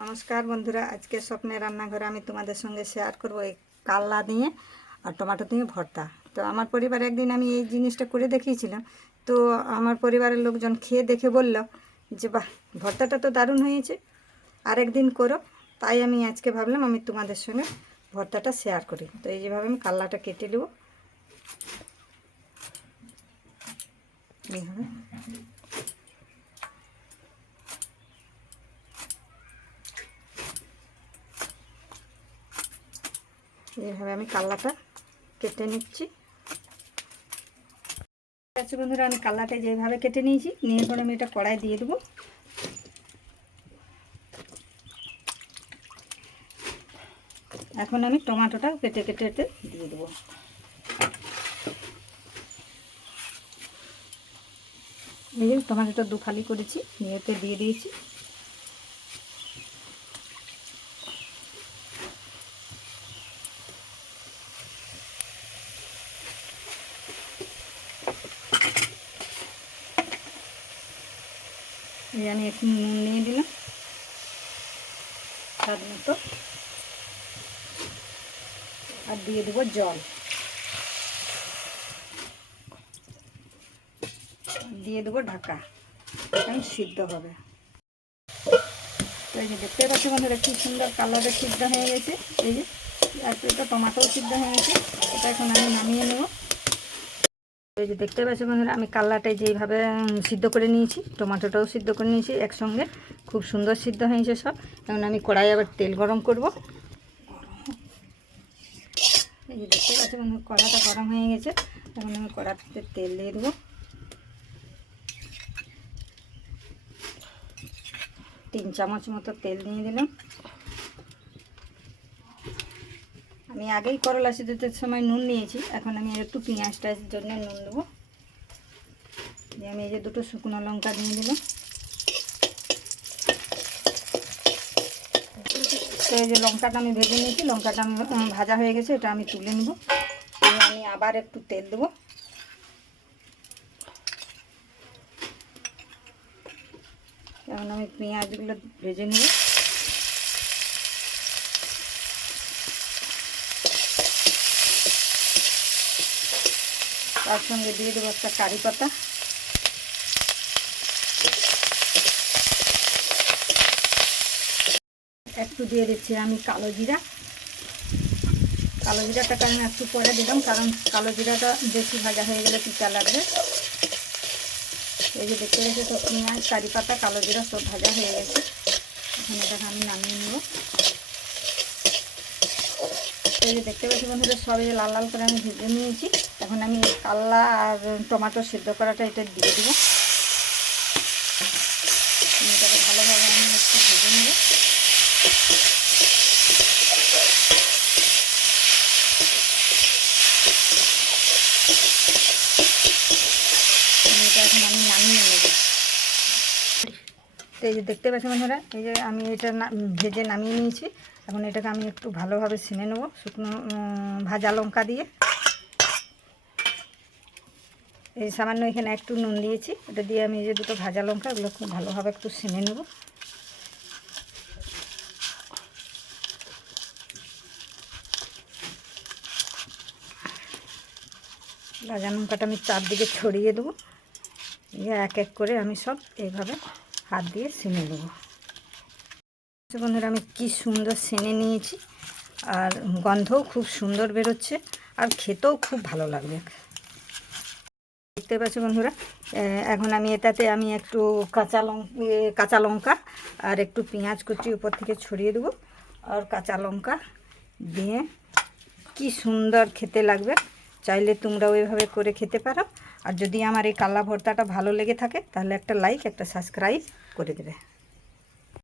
নমস্কার বন্ধুরা, আজকে স্বপ্নের রান্নাঘরে আমি তোমাদের সঙ্গে শেয়ার করব এই কাল্লা দিয়ে আর টমেটো দিয়ে ভর্তা। তো আমার পরিবারে একদিন আমি এই জিনিসটা করে দেখিয়েছিলাম। তো আমার পরিবারের লোকজন খেয়ে দেখে বলল যে বাহ, ভর্তাটা তো দারুণ হয়েছে, আরেকদিন করো। তাই আমি আজকে ভাবলাম আমি তোমাদের সঙ্গে ভর্তাটা শেয়ার করি। তো এই যেভাবে আমি কাল্লাটা কেটে নেব, এইভাবে এইভাবে আমি কাল্লাটা কেটে নিচ্ছি। আচ্ছা বন্ধুরা, আমি কাল্লাটা যেভাবে কেটে নিয়েছি, নিয়ে পরে আমি এটা কড়াই দিয়ে দেবো। এখন আমি টমেটোটা কেটে কেটে দিয়ে দেবো। এই যে টমেটোটা দু ফালি করেছি, নিয়ে এতে দিয়ে দিয়েছি। এই আমি একটু নুন নিয়ে দিলাম স্বাদ মতো, আর দিয়ে দেবো জল, দিয়ে দেবো ঢাকা, এখন সিদ্ধ হবে। তো এই যে দেখতে পাচ্ছি বন্ধুরা, কি সুন্দর কালারে সিদ্ধ হয়ে গেছে। এই যে একটা টমেটোও সিদ্ধ হয়ে গেছে, এটা এখন আমি নামিয়ে নেব। এই যে দেখতে পাচ্ছি বন্ধুরা, আমি কাল্লাটাই যেইভাবে সিদ্ধ করে নিয়েছি, টমেটোটাও সিদ্ধ করে নিয়েছি একসঙ্গে, খুব সুন্দর সিদ্ধ হয়েছে সব। এখন আমি কড়াই আবার তেল গরম করব। এই যে দেখতে পাচ্ছি বন্ধুরা, কড়াটা গরম হয়ে গেছে। এখন আমি কড়াতে তেল দিয়ে দেবো। 3 চামচ মতো তেল দিয়ে দিলাম। আমি আগেই করলা সিদ্ধতের সময় নুন নিয়েছি, এখন আমি একটু পেঁয়াজটার জন্য নুন দেবো। দিয়ে আমি এই যে 2টো শুকনো লঙ্কা দিয়ে দিলাম। তো এই যে লঙ্কাটা আমি ভেজে নিয়েছি, লঙ্কাটা আমি ভাজা হয়ে গেছে, এটা আমি তুলে নেব। আমি আবার একটু তেল দেবো। এখন আমি পেঁয়াজগুলো ভেজে নেব। তার সঙ্গে দিয়ে দেবো একটা কারি পাতা, একটু দিয়ে দিচ্ছি আমি কালো জিরা। কালো জিরাটাকে আমি একটু পরে দিলাম, কারণ কালো জিরাটা বেশি ভাজা হয়ে গেলে পিতা লাগবে। এই যে দেখতে গেছে সব পেঁয়াজ, কারি পাতা, কালো জিরা সব ভাজা হয়ে গেছে। এখন এটাকে আমি নামিয়ে নেব। এই যে দেখতে পাচ্ছি বন্ধুরা, সব এই লাল লাল করে আমি ভেজে নিয়েছি। এখন আমি কাল্লা আর টমেটো সিদ্ধ করাটা এটা দিয়ে দেবো। এটাকে ভালোভাবে আমি একটু ভেজে নেব। এটা এখন আমি নামিয়ে নেব। তো এই যে দেখতে পাচ্ছি বন্ধুরা, এই যে আমি এটা ভেজে নামিয়ে নিয়েছি। এখন এটাকে আমি একটু ভালোভাবে ছিনে নেব শুকনো ভাজা লঙ্কা দিয়ে। এই সামান্য এখানে একটু নুন দিয়েছি, এটা দিয়ে আমি এই যে 2টো ভাজা লঙ্কা, এগুলো খুব ভালোভাবে একটু ছিনে নেব। ভাজা লঙ্কাটা আমি চারদিকে ছড়িয়ে দেবো। এক এক করে আমি সব এইভাবে হাত দিয়ে ছিনে নেব। বন্ধুরা, আমি কি সুন্দর ছেনে নিয়েছি, আর গন্ধও খুব সুন্দর বেরোচ্ছে, আর খেতেও খুব ভালো লাগবে। দেখতে পাচ্ছি বন্ধুরা, এখন আমি এটাতে আমি একটু কাঁচা লঙ্কা আর একটু পেঁয়াজ কুচি উপর থেকে ছড়িয়ে দেবো, আর কাঁচা লঙ্কা দিয়ে কি সুন্দর খেতে লাগবে। চাইলে তোমরাও এভাবে করে খেতে পারো। আর যদি আমার এই কাল্লা ভর্তাটা ভালো লেগে থাকে, তাহলে একটা লাইক, একটা সাবস্ক্রাইব করে দেবে।